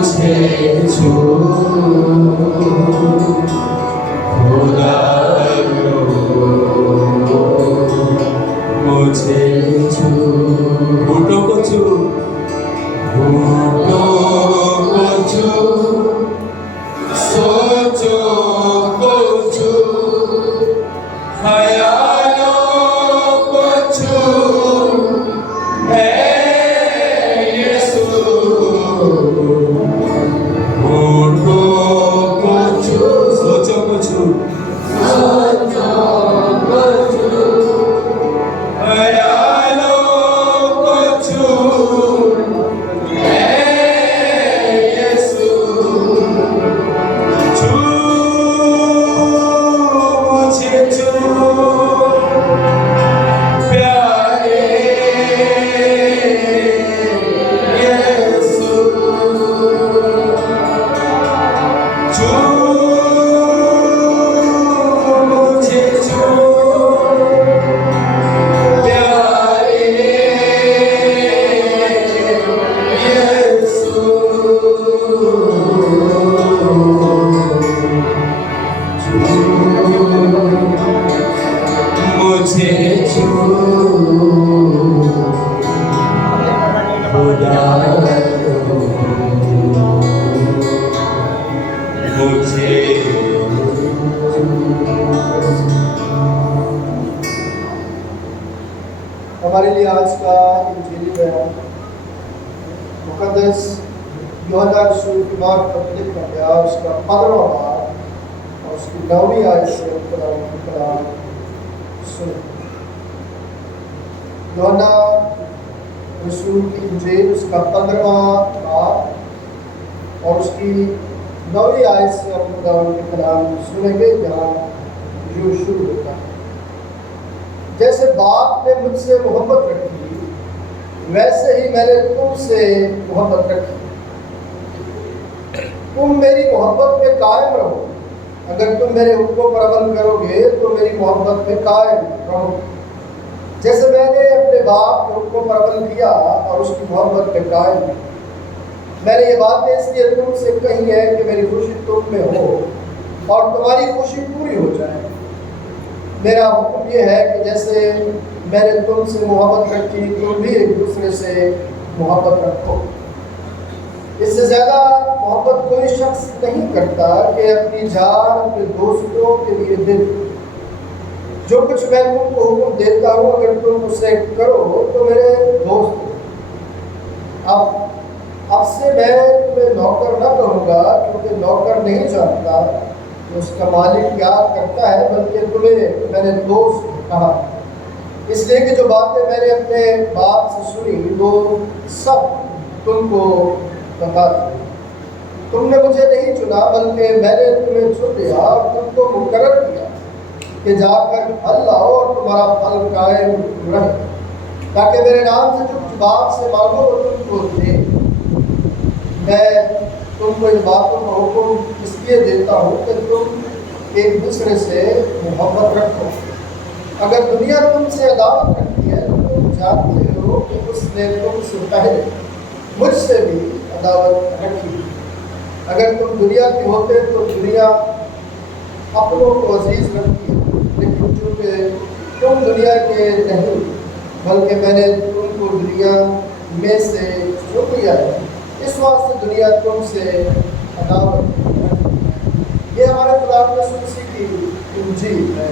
मुझे छू खुदायो मुझे छू होठों को छू सोचों को छू ख्यालों को छू है यीशु होठों को छू सोचों को छू ख्यालों को छू हमारे लिए आज का इंजीली बयान मुकद्दस यूहन्ना रसूल की पत्री का गया उसका 15वां बाब और उसकी 9वीं आयत से कलाम सुने। यूहन्ना रसूल की इंजील उसका 15वां बाब और उसकी 9वीं आयत से हम खुदावंद के कलाम सुनेंगे, जहाँ यूं शुरू होता है। जैसे बाप ने मुझसे मोहब्बत रखी वैसे ही मैंने तुमसे मोहब्बत रखी। तुम मेरी मोहब्बत में कायम रहो। अगर तुम मेरे हुक्मों पर अमल करोगे तो मेरी मोहब्बत में कायम रहो, जैसे मैंने अपने बाप के हुक्मों पर अमल किया और उसकी मोहब्बत में कायम। मैंने ये बातें इसलिए तुमसे कही है कि मेरी खुशी तुम में हो और तुम्हारी खुशी पूरी हो जाए। मेरा हुक्म ये है कि जैसे मैंने तुमसे मोहब्बत रखी तुम भी एक दूसरे से मोहब्बत रखो। इससे ज़्यादा मोहब्बत कोई शख्स नहीं करता कि अपनी जान अपने दोस्तों के लिए दे। जो कुछ मैं तुमको हुक्म देता हूँ अगर तुम उसे करो तो मेरे दोस्त हो। अब से मैं तुम्हें नौकर न कहूँगा, क्योंकि नौकर नहीं जानता उसका मालिक क्या करता है, बल्कि तुम्हें मैंने दोस्त कहा, इसलिए कि जो बातें मैंने अपने बाप से सुनी वो सब तुमको बता दी। तुमने मुझे नहीं चुना बल्कि मैंने तुम्हें चुन लिया और तुमको मुकर्रर किया कि जाकर फल लाओ और तुम्हारा फल कायम रहे, ताकि मेरे नाम से जो बाप से मांगो वो तुमको दे। मैं तुमको इन बातों का हुक्म इसलिए देता हूँ कि तुम एक दूसरे से मोहब्बत रखो। अगर दुनिया तुमसे अदावत रखती है तो तुम जानते हो कि उसने तुमसे पहले मुझसे भी अदावत रखी। अगर तुम दुनिया के होते तो दुनिया अपनों को अजीज रखती है, लेकिन चूँकि तुम दुनिया के नहीं बल्कि मैंने तुमको दुनिया में से चुन लिया है, इस वास्ते दुनिया तुमसे अदावत रखती है। ये हमारे खुदा ने सुनसी की इंजील है।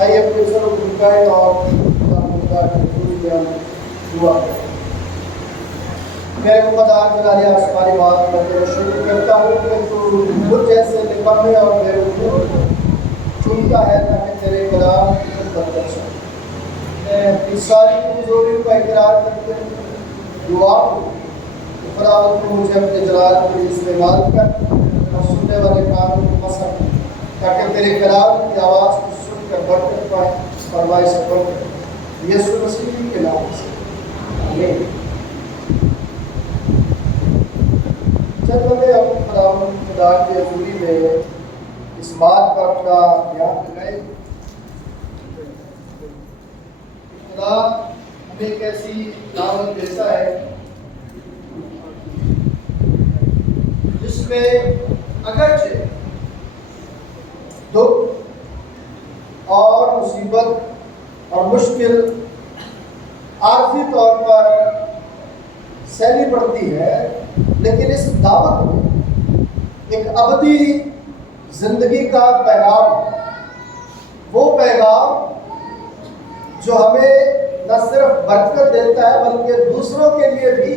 आइए अपने सरों को झुकाएं और खुदा की दुआ करें। मैं वफादार खुदा ने आसमानी बात करते शुरू करता हूँ कि तू मुझ जैसे निकम्मे और बेवकूफ़ चुनता है ताकि तेरे कलाम की खिदमत कर सके। मैं अपनी सारी कमजोरियों का इकरार करते हुए दुआ खुदा को मुझे अपने जलाल के लिए इस्तेमाल कर और सुनने वाले कानों को पसंद, ताकि तेरे कलाम की आवाज़ को सुनकर बरकत पाए फरमाए सफल कर यीशु मसीह के नाम से आमीन। जब हमें अपने खुदा की हज़ूरी में इस बात पर अपना ध्यान लगाए, खुदा हमें एक ऐसी दावत देता है जिसमें अगरचे दुख और मुसीबत और मुश्किल आर्थिक तौर पर सहनी पड़ती है, लेकिन इस दावत में एक अबदी जिंदगी का पैगाम, वो पैगाम जो हमें न सिर्फ बरकत देता है बल्कि दूसरों के लिए भी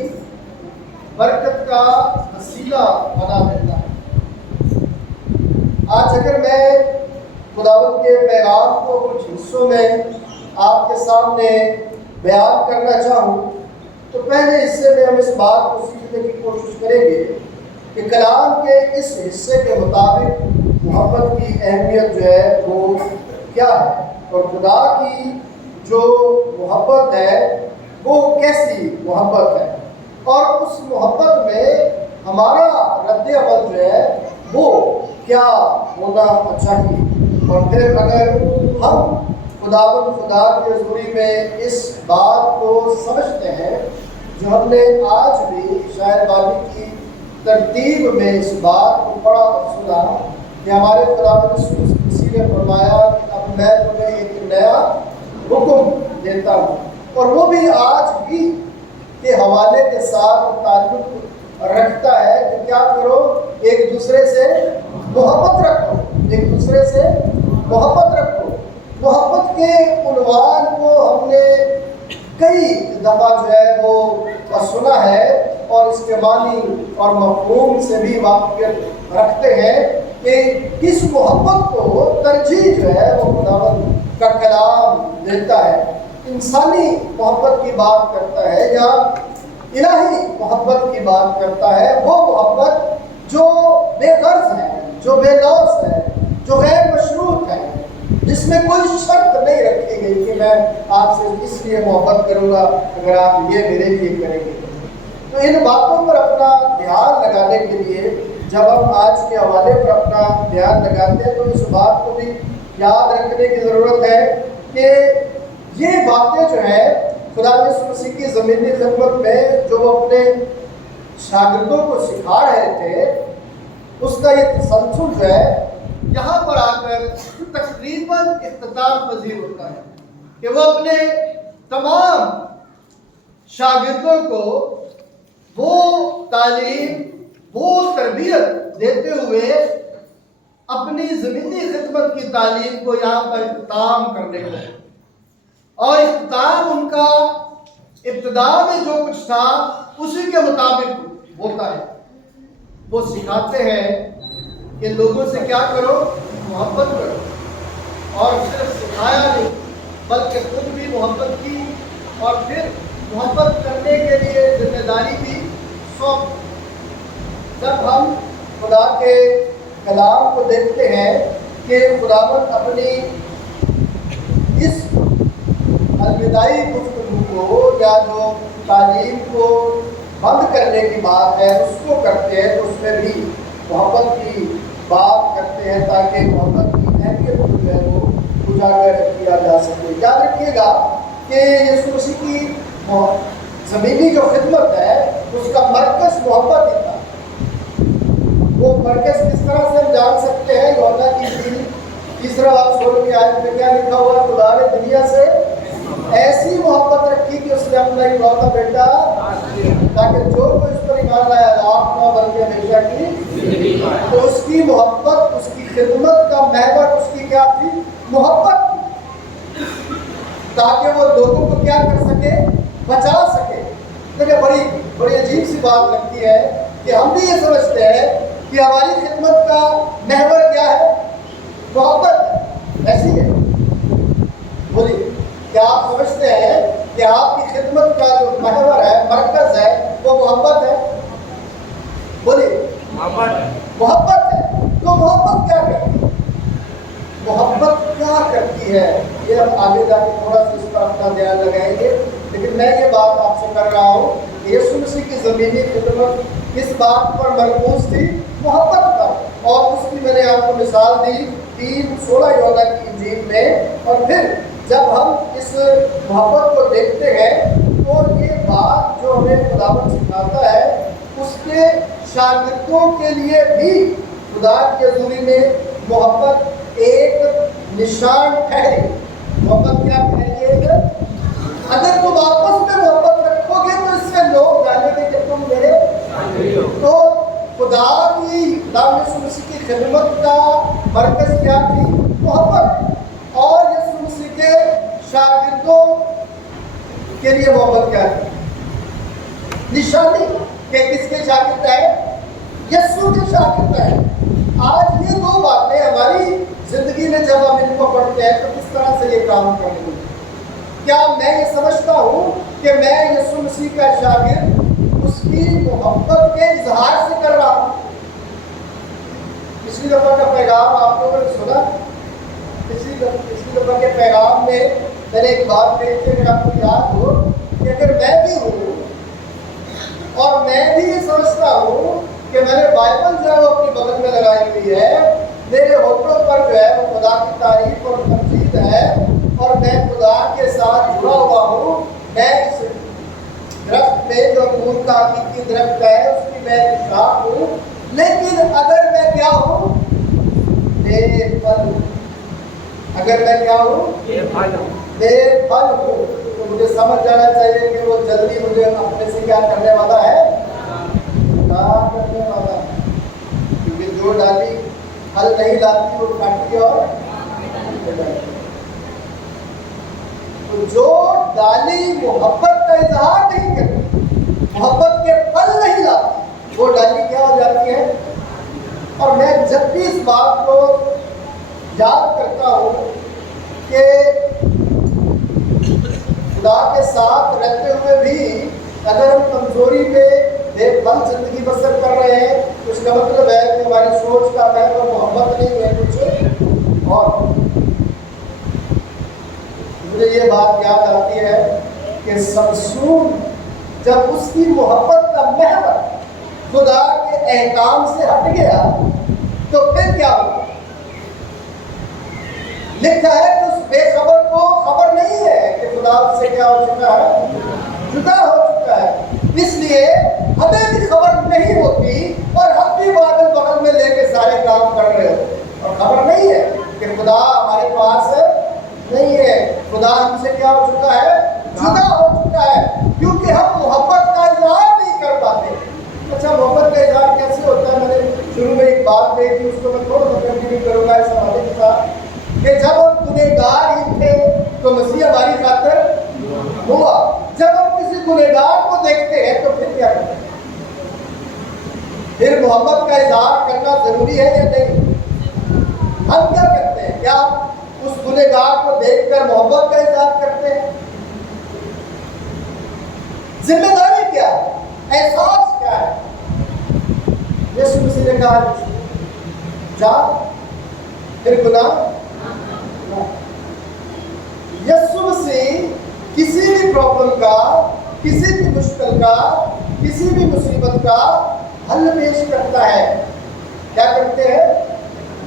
बरकत का वसीला बना देता है। आज अगर मैं खुदावंद के पैगाम को कुछ हिस्सों में आपके सामने बयान करना चाहूँ तो पहले हिस्से में हम इस बात को सीखने की कोशिश करेंगे कि कलाम के इस हिस्से के मुताबिक मोहब्बत की अहमियत जो है वो क्या है और खुदा की जो मोहब्बत है वो कैसी मोहब्बत है और उस मोहब्बत में हमारा रद्द अमल जो है वो क्या होना चाहिए। और फिर अगर हम खुदा की हज़ूरी में इस बात को समझते हैं जो हमने आज भी शायर बानी की तरतीब में इस बात को पढ़ा और सुना कि हमारे खुदा किसी ने फरमाया कि अब मैं तुम्हें एक नया हुक्म देता हूँ और वो भी आज भी के हवाले के साथ ताल्लुक रखता है कि क्या करो, एक दूसरे से मोहब्बत रखो, एक दूसरे से मोहब्बत रखो। मोहब्बत के उन्वान को हमने कई दफ़ा जो है वो सुना है और इसके मानी और मफ़हूम से भी वाक़िफ़ रखते हैं कि किस मोहब्बत को तरजीह जो है वो खुदावंद का कलाम देता है। इंसानी मोहब्बत की बात करता है या इलाही मोहब्बत की बात करता है, वो मोहब्बत जो बेगर्ज है, जो बेलौस है, जो गैर मशरूत है, जिसमें कोई शर्त नहीं रखी गई कि मैं आपसे इसलिए मोहब्बत करूँगा अगर आप ये मेरे लिए करेंगे। तो इन बातों पर अपना ध्यान लगाने के लिए जब हम आज के हवाले पर अपना ध्यान लगाते हैं तो इस बात को भी याद रखने की ज़रूरत है कि ये बातें जो है खुदा यीशु मसीह की ज़मीनी खिदमत में जो वो अपने शागिर्दों को सिखा रहे थे उसका ये तसलसल जो है यहाँ पर आकर तकरीबन इख्तिताम पजीर होता है कि वो अपने तमाम शागिर्दों को वो तालीम, वो तरबियत देते हुए अपनी ज़मीनी खिदमत की तालीम को यहाँ पर इख्तिताम करने को और इख्तिताम उनका इब्तिदा में जो कुछ था उसी के मुताबिक होता है। वो सिखाते हैं कि लोगों से क्या करो, मोहब्बत करो और सिर्फ सिखाया नहीं बल्कि खुद भी मोहब्बत की और फिर मोहब्बत करने के लिए जिम्मेदारी भी सौंप। जब हम खुदा के कलाम को देखते हैं कि खुदावंद अपनी इस अलविदाई गुफ्तगू को या जो तालीम को बंद करने की बात है उसको करते हैं तो उसमें भी मोहब्बत की बात करते हैं ताकि मोहब्बत की अहमियत जो है वो उजागर किया जा सके। याद रखिएगा कि यीशु मसीह की ज़मीनी जो खिदमत है उसका मरकज़ मोहब्बत ही था। वो मरकज़ किस तरह से हम जान सकते हैं, यूहन्ना की इंजील 3 की आयत में क्या लिखा हुआ है, खुदा ने दुनिया से ऐसी मोहब्बत रखी कि उसने अपना इकलौता बेटा ताकि जो कोई उस पर ईमान लाया आप ना बल्कि हमेशा की। तो उसकी मोहब्बत, उसकी खिदमत का महवर उसकी क्या थी, मोहब्बत थी, ताकि वो लोगों को क्या कर सके, बचा सके। देखिए बड़ी अजीब सी बात लगती है कि हम भी ये समझते हैं कि हमारी खिदमत का महवर क्या है, मोहब्बत ऐसी है। बोलिए क्या आप समझते हैं कि आपकी खिदमत का जो महवर है, मरकज है, वो मोहब्बत है? बोलिए मोहब्बत है। तो मोहब्बत क्या करती है, मोहब्बत क्या करती है, ये हम आगे जाके थोड़ा सा इस पर अपना ध्यान लगाएंगे। लेकिन मैं ये बात आपसे कर रहा हूँ कि यीशु मसीह की ज़मीनी खिदमत किस बात पर मरकूज थी, मोहब्बत पर। और उसकी मैंने आपको मिसाल दी 3:16 यूहन्ना की इंजील में। और फिर जब हम इस मोहब्बत को देखते हैं तो ये बात जो हमें खुदावंद सिखाता है, उसके शागिर्दों के लिए भी खुदा की हज़ूरी में मोहब्बत एक निशान ठहरे। मोहब्बत क्या ठहरी? अगर तुम आपस में मोहब्बत रखोगे तो इससे लोग जानेंगे कि तुम मेरे। तो खुदा यीशु मसीह की खिदमत का मरकज क्या थी? मोहब्बत। और यीशु मसीह के शागिर्दों के लिए मोहब्बत क्या थी? निशानी कि किसके शागिर्द है? यीशु के शागिर्द है। आज ये दो बातें हमारी जिंदगी में जब हम इनको पढ़ते हैं तो किस तरह से ये काम करेंगे? क्या मैं ये समझता हूँ कि मैं यीशु मसीह का शागिर्द उसकी मोहब्बत के इजहार से कर रहा हूँ? पिछली दफा का पैगाम आप लोगों ने सुना। पिछली दफा के पैगाम में मैंने एक बात कही थी, अगर आपको याद हो, कि अगर मैं भी हूँ और मैं भी ये समझता हूँ कि मैंने बाइबल जो है वो अपनी बगल में लगाई हुई है, मेरे होठों पर जो है वो खुदा की तारीफ और तमजीद है और मैं खुदा के साथ जुड़ा हुआ हूँ, मैं इस दरख्त में जो अंगूर का हकीकी दरख्त है उसकी मैं शाख हूँ। लेकिन अगर मैं क्या हूँ? बेफल। अगर मैं क्या हूँ? बेफल हूँ। तो मुझे समझ जाना चाहिए कि वो जल्दी मुझे अपने से क्या करने वाला है? करने वाला। क्योंकि जो डाली फल नहीं लाती वो काटती और तो जो डाली मोहब्बत का इजहार नहीं करती, मोहब्बत के फल नहीं लाती, वो डाली क्या हो जाती है? और मैं जब भी इस बात को याद करता हूँ कि खुदा के साथ रहते हुए भी अगर हम कमजोरी में बेफल जिंदगी बसर कर रहे हैं तो इसका मतलब है कि हमारी सोच का महत्व मोहब्बत नहीं है, कुछ और। मुझे ये बात याद आती है कि समसून जब उसकी मोहब्बत का महत्व खुदा के अहकाम से हट गया तो फिर क्या हुआ? लिखा है कि उस बेखबर को खबर नहीं है कि खुदा उससे क्या हो चुका है? जुदा हो चुका है। इसलिए हमें भी खबर नहीं होती और हम भी बादल बगल में लेके सारे काम कर रहे होते और खबर नहीं है कि खुदा हमारे पास नहीं है। खुदा हमसे क्या हो चुका है? जुदा हो चुका है, क्योंकि हम मोहब्बत का इजहार नहीं कर पाते। अच्छा, मोहब्बत का इजहार कैसे होता है? मैंने शुरू में एक बात कही थी, उसको मैं थोड़ा सा कंटिन्यू करूंगा इस हवाले के साथ कि जब हम गुनहगार ही थे तो मसीह हमारी खातिर हुआ। जब हम किसी गुनहगार को देखते हैं तो फिर क्या करते हैं? फिर मोहब्बत का इजहार करना जरूरी है या नहीं? हम क्या करते हैं? क्या उस गुनहगार को देखकर मोहब्बत का इजहार करते हैं? जिम्मेदारी क्या है? एहसास क्या है? यीशु मसीह ने कहा जा फिर गुनाह। यीशु मसीह किसी भी प्रॉब्लम का, किसी भी मुश्किल का, किसी भी मुसीबत का हल पेश करता है। क्या करते हैं?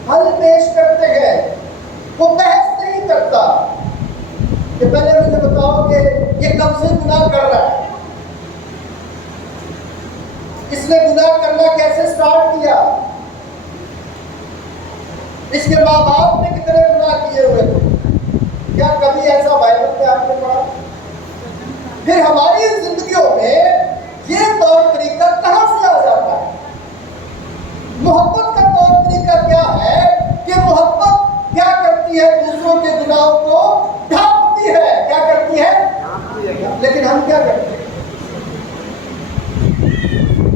हल पेश करते हैं। वो बहस नहीं करता कि पहले मुझे बताओ कि ये कब से गुनाह कर रहा है, इसने गुनाह करना कैसे स्टार्ट किया, इसके माँ बाप ने कितने गुनाह किए हुए थे। क्या कभी ऐसा बाइबल में आपने पढ़ा? फिर हमारी जिंदगियों में ये तौर तरीका कहां से आ जाता है? मोहब्बत का तौर तरीका क्या है कि मोहब्बत क्या करती है? दूसरों के गुनाहों को ढांपती है। क्या करती है? लेकिन हम क्या करते हैं?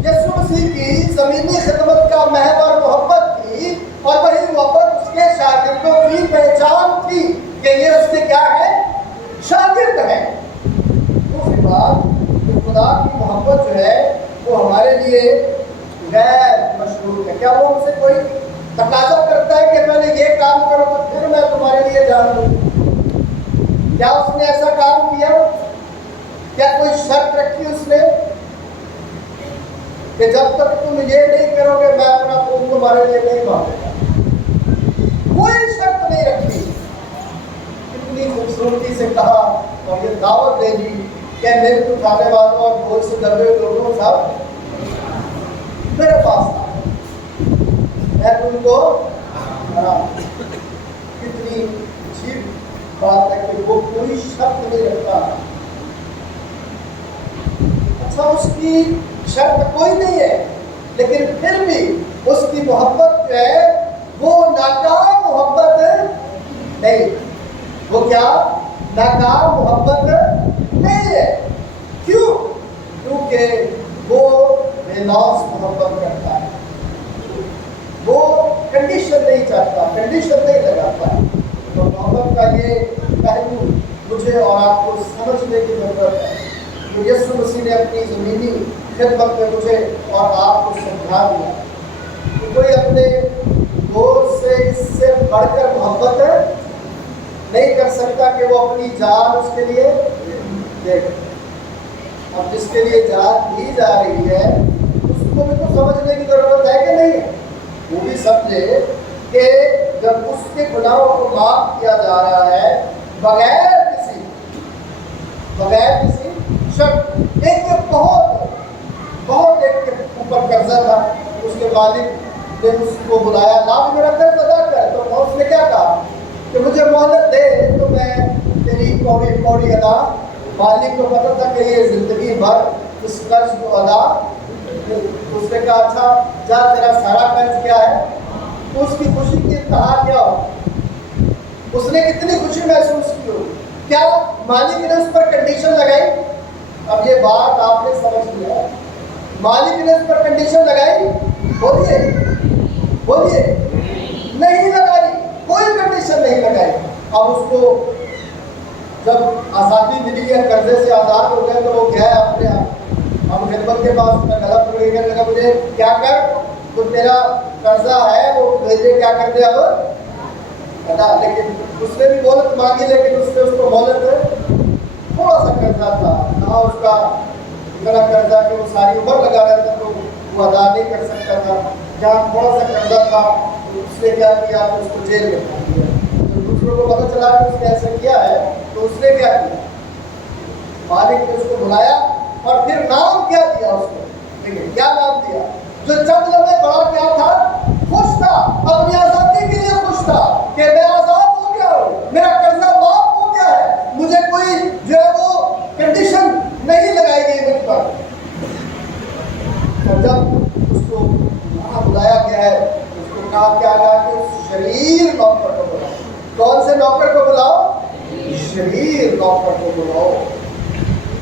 यीशु मसीह की जमीनी खिदमत का महवर मोहब्बत थी और वही मोहब्बत उसके शागिर्दों की पहचान थी कि ये उसके क्या है? शागिर्द है। दूसरी बात, खुदा की मोहब्बत जो है वो हमारे लिए गैर मशरूत है। क्या वो हमसे कोई तकाजा करता है कि मैंने ये काम करो तो फिर मैं तुम्हारे लिए जान दूँ? क्या उसने ऐसा काम किया? क्या कोई शर्त रखी उसने कि जब तक तुम ये नहीं करोगे मैं अपना खून तुम्हारे लिए नहीं मांगूंगा? कोई शर्त नहीं रखी। कितनी खूबसूरती से कहा और ये दावत दे दी कि کہ ملک اٹھانے والوں اور بوجھ سے دبے ہوئے لوگوں سب میرے پاس آ، میں تم کو کتنی عجیب بات ہے کہ وہ کوئی شرط نہیں رکھتا. اچھا اس کی شرط کوئی نہیں ہے لیکن پھر بھی اس کی محبت جو ہے وہ ناکام محبت نہیں. وہ کیا ناکام محبت نہیں ہے. کیوں؟ کیونکہ وہ بے لوث محبت کرتا ہے. وہ کنڈیشن نہیں چاہتا، کنڈیشن نہیں لگاتا. تو محبت کا یہ پہلو مجھے اور آپ کو سمجھنے کی ضرورت ہے. تو یسوع مسیح نے اپنی زمینی خدمت میں مجھے اور آپ کو سمجھا دیا کہ کوئی اپنے دوست سے اس سے بڑھ کر محبت نہیں کر سکتا کہ وہ اپنی جان اس کے لیے دے. اب جس کے لیے جان دی جا رہی ہے اس کو بھی تو سمجھنے کی ضرورت ہے کہ نہیں ہے. وہ بھی سمجھے کہ جب اس کے گناہوں کو معاف کیا جا رہا ہے بغیر کسی شرط. ایک بہت ایک کے اوپر قرضہ تھا، اس کے مالک نے اس کو بلایا، لا میرا قرض ادا کر. تو اس نے کیا کہا کہ مجھے مہلت دے تو میں تیری پوڑی ادا. مالک کو پتہ تھا کہ یہ زندگی بھر اس قرض کو ادا. اس نے کہا اچھا جا تیرا سارا قرض کیا ہے. اس کی خوشی کی انتہا کیا ہو، اس نے کتنی خوشی محسوس کی ہو. کیا مالک نے اس پر کنڈیشن لگائی؟ اب یہ بات آپ نے سمجھ لیا. مالک نے اس پر کنڈیشن لگائی؟ بولیے نہیں لگائی. کوئی کنڈیشن نہیں لگائی. اب اس کو جب آزادی ملی ہے، قرضے سے آزاد ہو گئے، تو وہ گیا اپنے اب خدمت کے پاس اپنا گلا پکڑ کے لگا مجھے کیا کر، تو تیرا قرضہ ہے وہ بھیجے، کیا کر دے اب ادا. لیکن اس نے بھی مہلت مانگی، لیکن اس نے اس کو مہلت تھوڑا سا قرضہ تھا نہ، اس کا اتنا قرضہ کہ وہ ساری عمر لگا رہتا تو وہ ادا نہیں کر سکتا تھا. جہاں تھوڑا سا قرضہ تھا اس نے کیا کیا، اس کو جیل میں ڈال دیا. تو دوسروں کو پتہ چلا کہ اس نے ایسے کیا ہے تو اس نے کیا کیا، مالک نے اس کو بلایا اور پھر نام کیا دیا اس کو. دیکھیں کیا نام دیا، جو چند لمحے بڑا کیا تھا، خوش تھا، اپنی آزادی کے لیے خوش تھا کہ میں آزاد ہو گیا ہوں، میرا قرضہ معاف ہو گیا ہے، مجھے کوئی جو ہے وہ کنڈیشن نہیں لگائی گئی مجھ پر. اور جب اس کو وہاں بلایا گیا ہے اس کو کہا کیا گیا کہ اس شریر نوکر کو بلاؤ. کون سے نوکر کو بلاؤ؟ شریر نوکر کو بلاؤ.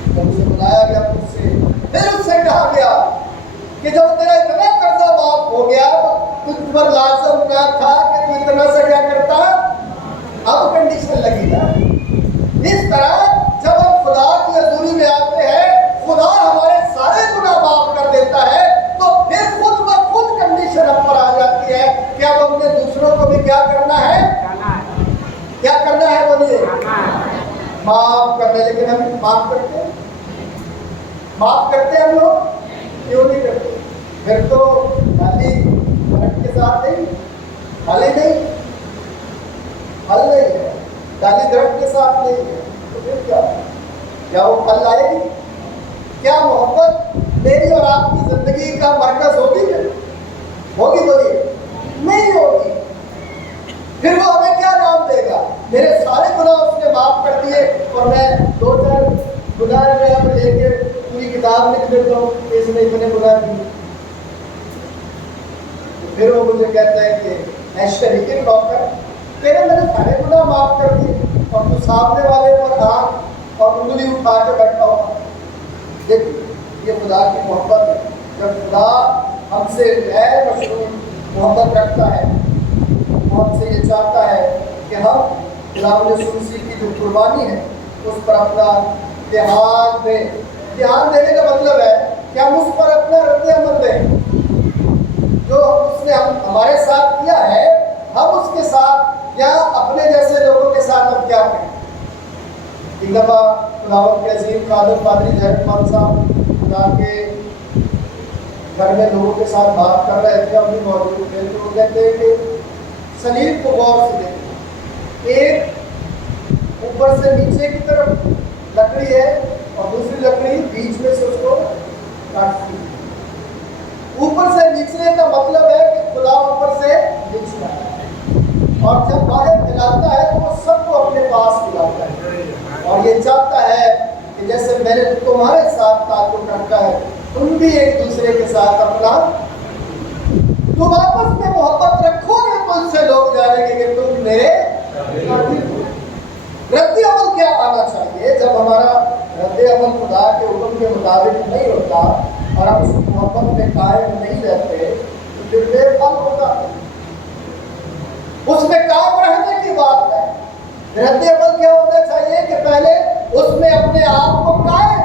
جب اسے بلایا گیا پھر اس سے کہا گیا کہ جب تیرا اتنا قرضہ معاف ہو گیا تو تجھ پر لازم نہ تھا کہ تو اتنا سے کیا کرتا. اب کنڈیشن لگی نا. اس طرح جب ہم خدا کی حضوری میں آتے ہیں، خدا ہمارے سارے گناہ معاف کر دیتا ہے، تو پھر خود بخود کنڈیشن ہم پر آ جاتی ہے کہ اب ہم نے دوسروں کو بھی کیا کرنا ہے، کیا کرنا ہے، بولیے معاف کرنا. لیکن ہم معاف کرتے ہم لوگ کیوں نہیں کرتے؟ پھر تو خالی درخت کے ساتھ نہیں، خالی نہیں، پھل نہیں ہے، ڈالی درخت کے ساتھ نہیں ہے، تو پھر کیا وہ پھل لائے گی؟ کیا محبت میری اور آپ کی زندگی کا مرکز ہوگی؟ بولیے نہیں ہوگی. پھر وہ ہمیں کیا نام دے گا؟ میرے سارے گناہ اس نے معاف کر دیے اور میں 2-4 گناہ میں لے کے پوری کتاب لکھ دیتا ہوں کہ اس نے اتنے گناہ کیے. پھر وہ مجھے کہتا ہے کہ اے شریک نوکر، تیرے میں نے سارے گناہ معاف کر دیے اور تو سامنے والے پر ہاتھ اور انگلی اٹھا کے بیٹھا ہوا. دیکھیے یہ خدا کی محبت ہے. جب خدا ہم سے غیر مشروط محبت رکھتا ہے، وہ ہم سے یہ چاہتا ہے کہ ہم خدا یسوع مسیح کی جو قربانی ہے اس پر اپنا دھیان دیں. دھیان دینے کا مطلب ہے کہ ہم اس پر اپنا رد عمل دیں. جو اس نے ہمارے ساتھ کیا ہے، ہم اس کے ساتھ یا اپنے جیسے لوگوں کے ساتھ ہم کیا کریں. ایک دفعہ خداوند کے عظیم خادم پادری جہر خان صاحب خدا کے گھر میں لوگوں کے ساتھ بات کر رہے تھے، ہم بھی موجود تھے. تو وہ کہتے ہیں کہ سلیب کو غور سے دیکھیں، ایک اوپر سے نیچے کی طرف لکڑی ہے और दूसरी लकड़ी बीच में से उसको काटती है। ऊपर से निचले का मतलब है कि खुदा ऊपर से निचला है, और जब बाहर मिलाता है तो वो सबको अपने पास मिलाता है, और ये चाहता है कि जैसे मैंने तुम्हारे साथ ताल्लुक रखा है, तुम भी एक दूसरे के साथ अपना, तुम आपस में मोहब्बत रखोगे तो उससे लोग जानेंगे कि तुम मेरे रद्द अमल क्या आना चाहिए। जब हमारा रद्द अमल खुदा के हुक्म के मुताबिक नहीं होता और हम उस मोहब्बत में कायम नहीं रहते तो फिर बेफल होता है। उसमें कायम रहने की बात है। रद्द अमल क्या होना चाहिए कि पहले उसमें अपने आप को कायम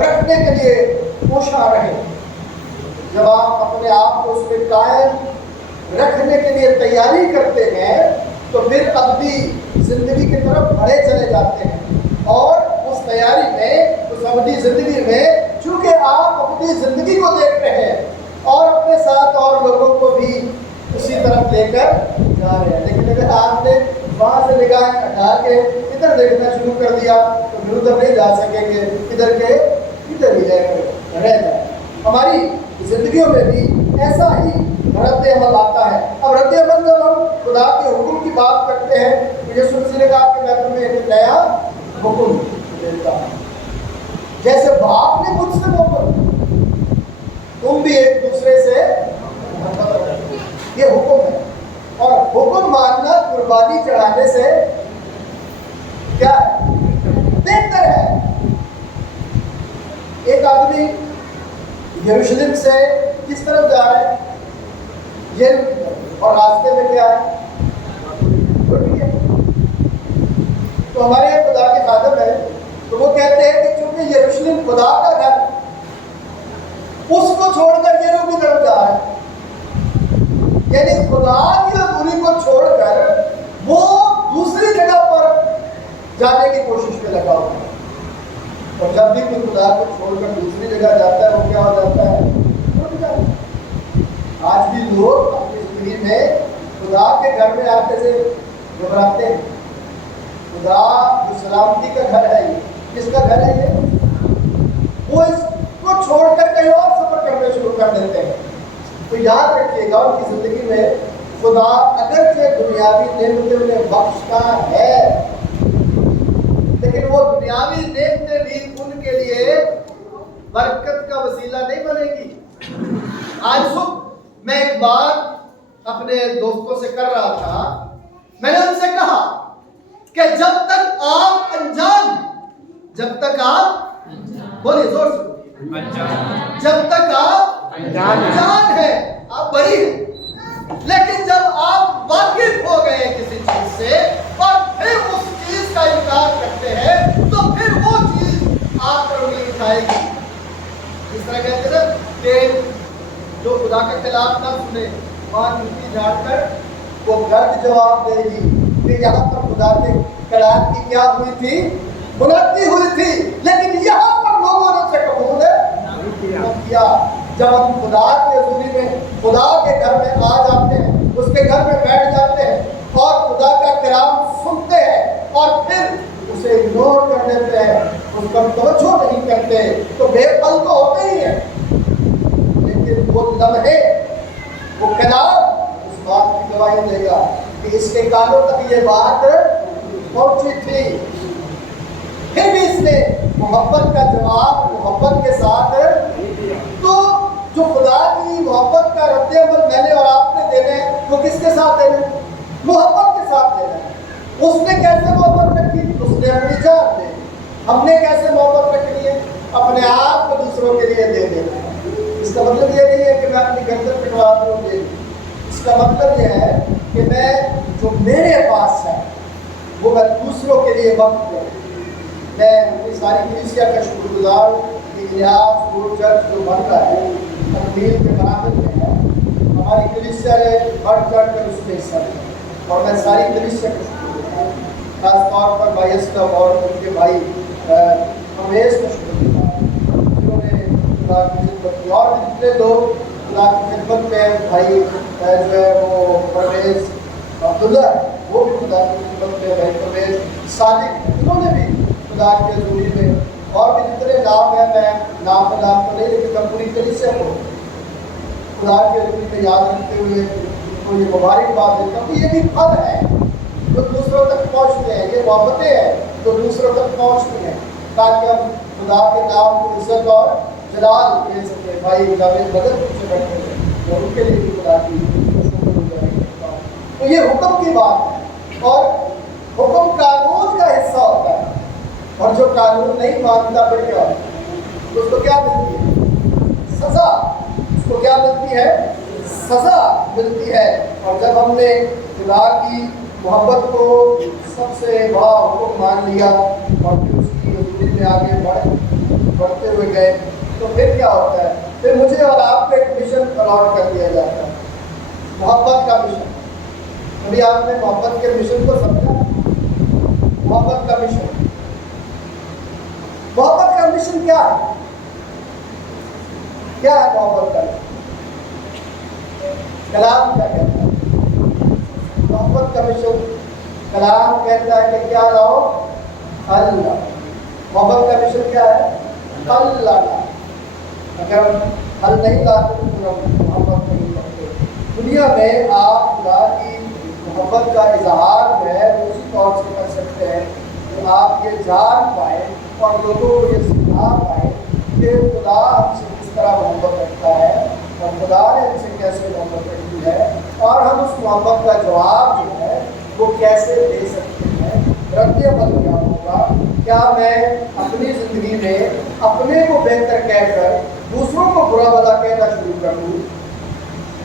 रखने के लिए कोशिश रहे। जब आप अपने आप को उसमें कायम रखने के लिए तैयारी करते हैं तो फिर अब्दी जिंदगी की तरफ बढ़े चले जाते हैं, और उस तैयारी में, उस अब्दी जिंदगी में, चूंकि आप अपनी जिंदगी को देख रहे हैं और अपने साथ और लोगों को भी उसी तरफ लेकर जा रहे हैं, लेकिन अगर आपने वहाँ से निगाह हटा के इधर देखना शुरू कर दिया तो फिर उधर नहीं जा सकेंगे, इधर के इधर ही रह जाए। हमारी जिंदगियों में भी ऐसा ही रद्द अमल आता है। अब रद्द अमल जब हम खुदा के हुक्म की बात करते हैं तो यीशु मसीह ने कहा कि मैं तुम्हें एक नया हुक्म देता हूँ, जैसे बाप ने मुझसे मोहब्बत, तुम भी एक दूसरे से मोहब्बत रखो। ये हुक्म है, और हुक्म मानना कुर्बानी चढ़ाने से क्या है, बेहतर है। एक आदमी यरूशलेम से किस तरफ जा रहा है, यरीको की तरफ, और रास्ते में क्या है, रोटी है। तो हमारे यहाँ खुदा के खादम है, तो वो कहते हैं कि चूंकि यरूशलेम खुदा का घर, उसको छोड़कर यरीको की तरफ जा रहा है, यानी खुदा की हजूरी को छोड़कर वो दूसरी जगह पर जाने की कोशिश में लगा हुआ है। और जब भी कोई खुदा को छोड़कर दूसरी जगह जाता है वो क्या हो जाता है, रुक जाता है। आज भी लोग अपनी जिंदगी में खुदा के घर में आते से घबराते हैं। खुदा जो सलामती का घर है, ये किसका घर है, ये वो इसको छोड़कर कहीं और सफर करने शुरू कर देते हैं। तो याद रखिएगा उनकी जिंदगी में खुदा अगर से दुनियावी नेमतें उन्हें बख्शता है, लेकिन वो दुनियावी नेमतें भी उनके लिए बरकत का वसीला नहीं बनेगी। आज सुबह मैं एक बात अपने दोस्तों से कर रहा था, मैंने उनसे कहा कि जब तक आप अनजान, जब तक आप बोलिए जोर से, जब तक आप अनजान है, आप बड़ी हैं, लेकिन जब आप वाकिफ हो गए किसी चीज से और फिर उस चीज का इनकार करते हैं तो फिर वो चीज आप पर उंगली उठाएगी। इस तरह कहते हैं कि जो खुदा के खिलाफ ना सुने वहां मिट्टी झाड़कर वो गर्द जवाब देगी कि यहाँ पर खुदा के कलाम की क्या हुई थी, बुलंदी हुई थी, लेकिन यहाँ पर लोगों ने उसे कबूल नहीं किया। जब हम खुदा के हजूरी में, खुदा के घर में आ जाते हैं, उसके घर में बैठ जाते हैं और खुदा का कलाम सुनते हैं और फिर उसे इग्नोर कर देते हैं, उस पर तवज्जो नहीं करते, तो बेफल तो होते ही है। लेकिन वो लम्हे, वो कलाम उस बात की गवाही देगा कि इसके कानों तक ये बात पहुंची थी, फिर भी इसने मोहब्बत का जवाब मोहब्बत के साथ। तो जो खुदा की मोहब्बत का रद्द-ए-अमल मैंने और आपने देना है, वो किसके साथ देना है, मोहब्बत के साथ देना है। उसने कैसे मोहब्बत रखी, उसने अपनी जान दी। हमने कैसे मोहब्बत रखनी है, अपने आप को दूसरों के लिए दे देना है। इसका मतलब ये नहीं है कि मैं अपनी गर्दन पिटवा दूँ, इसका मतलब यह है कि मैं जो मेरे पास है वो मैं दूसरों के लिए वक्त दूँ। मैं अपनी सारी कलीसिया का शुक्रगुजार हूँ कि इलियास रोड चर्च जो बन रहा है तकमील के बराबर में है। हमारी कलीसिया ने बढ़ चढ़ कर उसमें हिस्सा लिया और मैं सारी कलीसिया का शुक्रगुजार हूँ, खासतौर पर भाई अस्टम और उनके भाई रमेश का शुक्रगुजार जिन्होंने खुदा की खिदमत की। और जितने लोग खुदा की खिदमत में भाई जो है वो परवेज अब्दुल्ला वो भी खुदा की खिदमत में, भाई परवेज सादिक, उन्होंने भी खुदा के हजूरी में اور بھی جتنے نام ہیں میں نام میں نام تو نہیں لیکن میں پوری کلیسیا کو خدا کے حکم میں یاد رکھتے ہوئے کو یہ مبارکباد دیتا ہوں کہ یہ بھی پھل ہے جو دوسروں تک پہنچتے ہیں، یہ محبتیں ہیں جو دوسروں تک پہنچتی ہیں تاکہ ہم خدا کے نام کو عزت اور جلال دے سکیں۔ بھائی جاوید بدر پیچھے بیٹھے ہیں اور ان کے لیے بھی خدا کی شکر گزاری کرتا ہوں۔ تو یہ حکم کی بات ہے اور حکم قانون کا حصہ ہوتا ہے، اور جو قانون نہیں مانتا پھر کیا ہوتا ہے؟ اس کو کیا ملتی ہے؟ سزا۔ اس کو کیا ملتی ہے؟ سزا ملتی ہے۔ اور جب ہم نے خدا کی محبت کو سب سے بڑا حکم مان لیا اور پھر اس کی حضوری میں آگے بڑھتے ہوئے گئے تو پھر کیا ہوتا ہے؟ پھر مجھے اور آپ کو ایک مشن الاٹ کر دیا جاتا ہے، محبت کا مشن۔ کبھی آپ نے محبت کے مشن کو سمجھا؟ محبت کا مشن، محبت کا مشن کیا ہے؟ کیا ہے محبت کا مشن؟ کلام کیا کہتا ہے؟ محبت کا مشن کلام کہتا ہے کہ کیا لاؤ؟ اللہ۔ محبت کا مشن کیا ہے؟ اللہ لاؤ۔ اگر حل نہیں لاتے تو پھر ہم محبت نہیں کرتے۔ دنیا میں آپ خدا کی محبت کا اظہار جو ہے وہ اسی طور سے کر سکتے ہیں کہ آپ یہ جان پائیں اور لوگوں کو یہ سکھا پائیں کہ خدا ہم سے کس طرح محبت رکھتا ہے اور خدا نے ہم سے کیسے محبت رکھی ہے اور ہم اس محبت کا جواب جو ہے وہ کیسے دے سکتے ہیں۔ رد عمل کیا ہوگا؟ کیا میں اپنی زندگی میں اپنے کو بہتر کہہ کر دوسروں کو برا بھلا کہنا شروع کر دوں،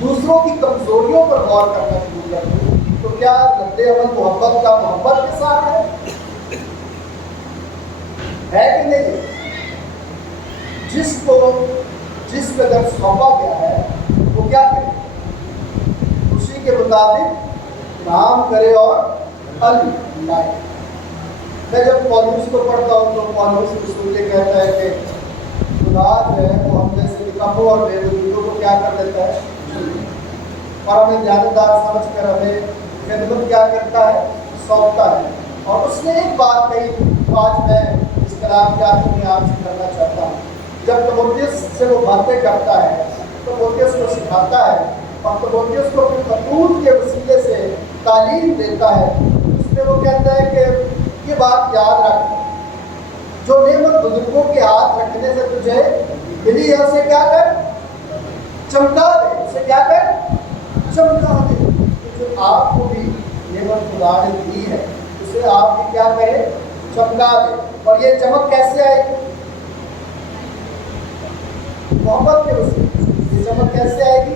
دوسروں کی کمزوریوں پر غور کرنا شروع کر دوں، تو کیا رد عمل محبت کا محبت کے ساتھ ہے کہ نہیں؟ جس قدر سونپا گیا ہے وہ کیا کرے؟ اسی کے مطابق کام کرے اور پھل لائے۔ میں جب پولوس کو پڑھتا ہوں تو پولوس رسول یہ کہتا ہے کہ خدا جو ہے وہ ہم جیسے نکموں اور بے وجودوں کو کیا کر دیتا ہے اور ہمیں دیانتدار سمجھ کر ہمیں خدمت کیا کرتا ہے؟ سونپتا ہے۔ اور اس نے ایک بات کہی تو آج میں اس کلام کے آخر میں آپ سے کرنا چاہتا ہوں۔ جب تimotheus سے وہ باتیں کرتا ہے تو تimotheus کو سکھاتا ہے اور تimotheus کو پھر خطوط کے وسیلے سے تعلیم دیتا ہے۔ اس میں وہ کہتا ہے کہ یہ بات یاد رکھ، جو نعمت بزرگوں کے ہاتھ رکھنے سے تجھے ملی ہے اسے کیا کر؟ چمکا دے۔ اسے کیا کر؟ چمکا دے۔ جو آپ کو بھی نعمت خدا نے دی ہے اسے آپ بھی کیا کریں؟ چمکا دے۔ اور یہ چمک کیسے آئے گی؟ محبت کے وسیلے سے۔ یہ چمک کیسے آئے گی؟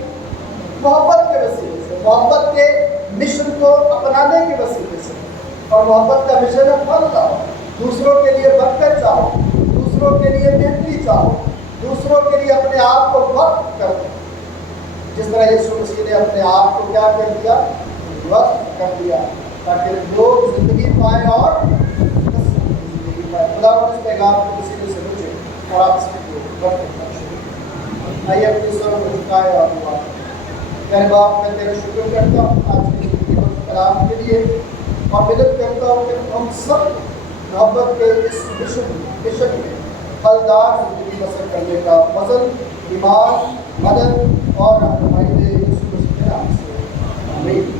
محبت کے وسیلے سے، محبت کے مشن کو اپنانے کے وسیلے سے۔ اور محبت کا مشن ہے پھل لاؤ، دوسروں کے لیے برکت چاہو، دوسروں کے لیے بہتری چاہو، دوسروں کے لیے اپنے آپ کو وقف کر دو، جس طرح یسوع مسیح نے اپنے آپ کو کیا کر دیا؟ وقف کر دیا، تاکہ لوگ زندگی پائیں اور زندگی پائیں۔ خدا اس پیغام کو کسی نے سمجھے اور آپ اس کے برکت پائیں۔ آئیے اپنی سر کو جھکائیں اور دعا کریں۔ میرے باپ میں تیرا شکر کرتا ہوں آج کی زندگی اور کلام کے لیے، اور مدد کرتا ہوں کہ ہم سب محبت کے اس مشن میں پھلدار زندگی بسر کرنے کا فضل، ایمان، مدد اور رہنمائی دے یسوع مسیح کے نام سے آمین۔